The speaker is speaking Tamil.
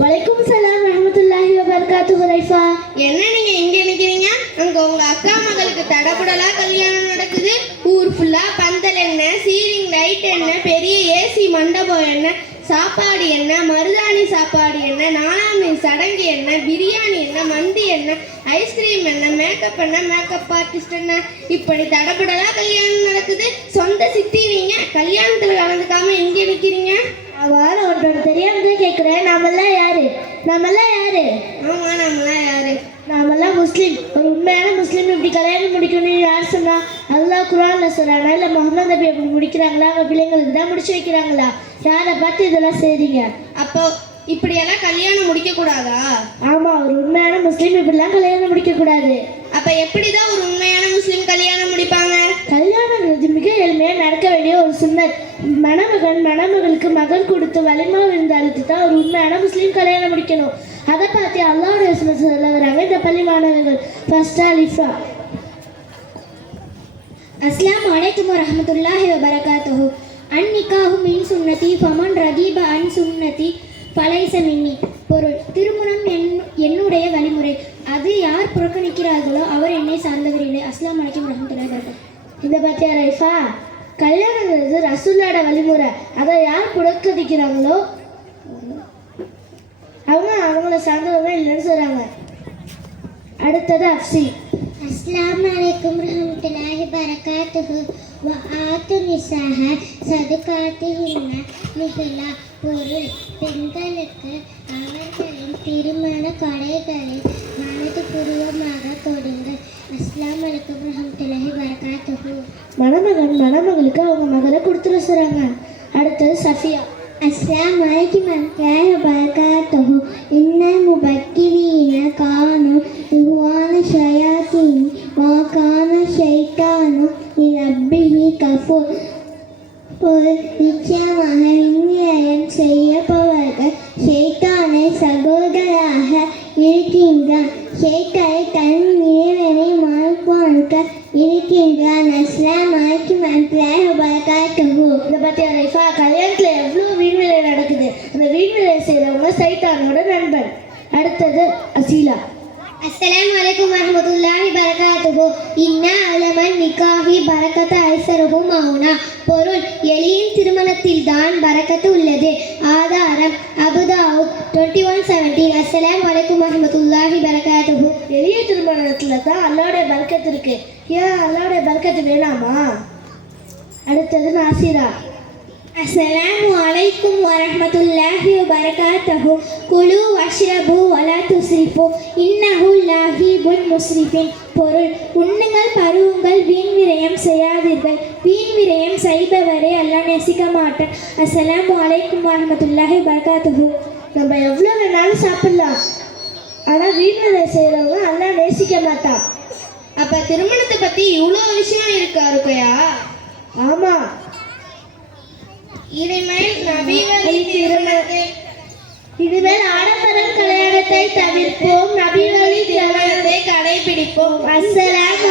வலைக்கும் சலாம் ரஹமத்துல்லாஹி வபரகாத்துஹு ரைஃபா. என்ன நீங்க இங்க நிக்கிறீங்க? அங்க உங்க அக்கா மகளுக்கு தடபுடலா கல்யாணம் நடக்குது. ஊர் ஃபுல்லா பந்தல் என்ன, சீலிங் லைட் என்ன, பெரிய ஏசி மண்டபம் என்ன, சாப்பாடு என்ன, மருதாணி சாப்பாடு என்ன, நாலாமை சடங்கு என்ன, பிரியாணி என்ன, மந்தி என்ன, ஐஸ்கிரீம் என்ன, மேக்கப் என்ன, மேக்கப் ஆர்டிஸ்ட் என்ன, இப்படி தடபுடலா கல்யாணம் நடக்குது. சொந்த சித்தி நீங்க கல்யாணத்துல கலந்துக்காம இங்க நிக்கிறீங்க. அவன் ஒருத்தர் தெரியாம கேட்குறேன். நாமெல்லாம் யாரு? ஆமா, நம்மளாம் யாரு? நாமெல்லாம் முஸ்லீம். ஒரு உண்மையான முஸ்லீம் இப்படி கல்யாணம் முடிக்கணும்னு யார் சொன்னா? அல்லாஹ் குர்ஆன்ல சொல்றானா இல்லை முகமது நபி அப்படி முடிக்கிறாங்களா? அவங்க பிள்ளைங்களுக்கு தான் முடிச்சு வைக்கிறாங்களா? யாரை பார்த்து இதெல்லாம் செய்றீங்க? அப்போ இப்படியெல்லாம் கல்யாணம் முடிக்க கூடாதா? ஆமா, ஒரு உண்மையான முஸ்லீம் இப்படிலாம் கல்யாணம் முடிக்க கூடாது. அப்ப எப்படிதான் ஒரு உண்மையான முஸ்லீம் கல்யாணம் முடிப்பாங்க? கல்யாணங்கிறது மிக எளிமையா நடக்க வேண்டிய ஒரு சுன்னத். மணமகளுக்கு மகன் கொடுத்து வலிமா விருந்து அளித்து தான் ஒரு உண்மையான முஸ்லீம் கல்யாணம் முடிக்கணும். அதை பார்த்து அல்லாஹ்வுடைய வசனம் சொல்ல வராங்க இந்த பள்ளி மாணவர்கள். ஃபர்ஸ்ட் அலிஃபா. அஸ்ஸலாமு அலைக்கும் வரஹ்மத்துல்லாஹி வபரகாத்துஹு. அன்னிகாஹு மின் சுன்னதி ஃபமன் ரகீப அன் சுன்னதி ஃபலைஸ மின்னி. பொருள்: திருமணம் என்னுடைய வழிமுறை, அது யார் புறக்கணிக்கிறார்களோ அவர் என்னை சார்ந்தவர் இல்லை. அஸ்ஸலாமு அலைக்கும் வரஹ்மத்துல்லாஹி வபரகாத்துஹு. இதை பற்றியா ரைஃபா? கல்யாணங்கிறது ரசூலோட வழிமுறை, அதை யார் புறக்கணிக்கிறாங்களோ அவங்கள சார்ந்தவங்க இல்லைன்னு சொல்றாங்க. அடுத்தது அஃப்சி. அஸ்ஸலாமு அலைக்கும் வரஹ்மத்துல்லாஹி வபரகாத்துஹு. வ ஆத்து நிஸாஹ ஸதகாத்திஹின்ன நிஹ்லா. பொருள்: பெண்களுக்கு அவர்களின் திருமண கொடைகளை மனதுபூர்வமாக கொடுங்கள். அஸ்ஸலாமு அலைக்கும் வரஹ்மத்துல்லாஹி வபரகாத்துஹு. மணமகளுக்கு அவங்க மகளை கொடுத்துட சொல்றாங்க. அடுத்தது சஃபியா. அஸ்ஸலாமு அலைக்கும் வரஹ்மத்துல்லாஹி வபரகாத்துஹு. இன்னல் முபக்கிரீன கானு இஹ்வான ஷயாத்தீன் வ கான ஷைத்தானு லிரப்பிஹி கஃபூர். நிச்சயமாக விண்ணியம் செய்யப்பவர்கள் ஷைத்தானை சகோதராக இருக்கின்றான். ஷைத்தானை தன் இறைவனை மறுப்பானுக்க இருக்கின்றான். அஸ்ஸலாமு அலைக்கும் வரஹ்மத்துல்லாஹி வபரகாத்துஹு. இதை பற்றியா ரைஃபா? கல்யாணத்தில் எவ்வளோ வீண்விலை நடக்குது. அந்த வீண்விலை செய்கிறவங்க சைத்தானோட நண்பன். அடுத்தது அசீலா. அஸ்ஸலாமு அலைக்கும் வரஹ்மத்துல்லாஹி வபரகாத்துஹு. இன்ன அலமன் நிகாஹி பரக்கத்து ஐஸருஹு மௌனா. பொருள்: எளியின் திருமணத்தில் தான் பரக்கத்து உள்ளது. ஆதாரம்: அபூ தாவூத் 21:17. அஸ்ஸலாமு அலைக்கும் வரஹ்மத்துல்லாஹி வபரகாத்துஹு. எளிய திருமணத்தில் தான் அல்லாஹ்வுடைய பரக்கத்து இருக்கு. ஏன் அல்லாஹ்வுடைய பரக்கத்து வேணாமா? அடுத்தது நாசிரா. அஸ்ஸலாமு அலைக்கும் வரஹ்மத்துல்லாஹி வபரகாத்துஹு. குலு வஷ்ரபு வலா துஸ்ரிஃபு இன்னஹு லாஹிபுல் முஸ்ரிஃபின். பொருள்: உண்ணுங்கள், பருவுங்கள், வீண் விரயம் செய்யாதீர்கள். வீண் விரயம் செய்பவரை அல்லாஹ் நேசிக்க மாட்டான். அஸ்ஸலாமு அலைக்கும் வரஹ்மத்துல்லாஹி வபரகாத்துஹு. நம்ம எவ்வளோ வேணாலும் சாப்பிடலாம், ஆனால் வீண்விலை செய்கிறவங்க அல்லாஹ் நேசிக்க மாட்டான். அப்ப திருமணத்தை பத்தி இவ்வளோ விஷயம் இருக்கா ருக்கையா? ஆமாம். இனிமேல் ஆடம்பரம் கல்யாணத்தை தவிர்ப்போம், நபி வழி திருமணத்தை கடைபிடிப்போம். அஸ்ஸலாமு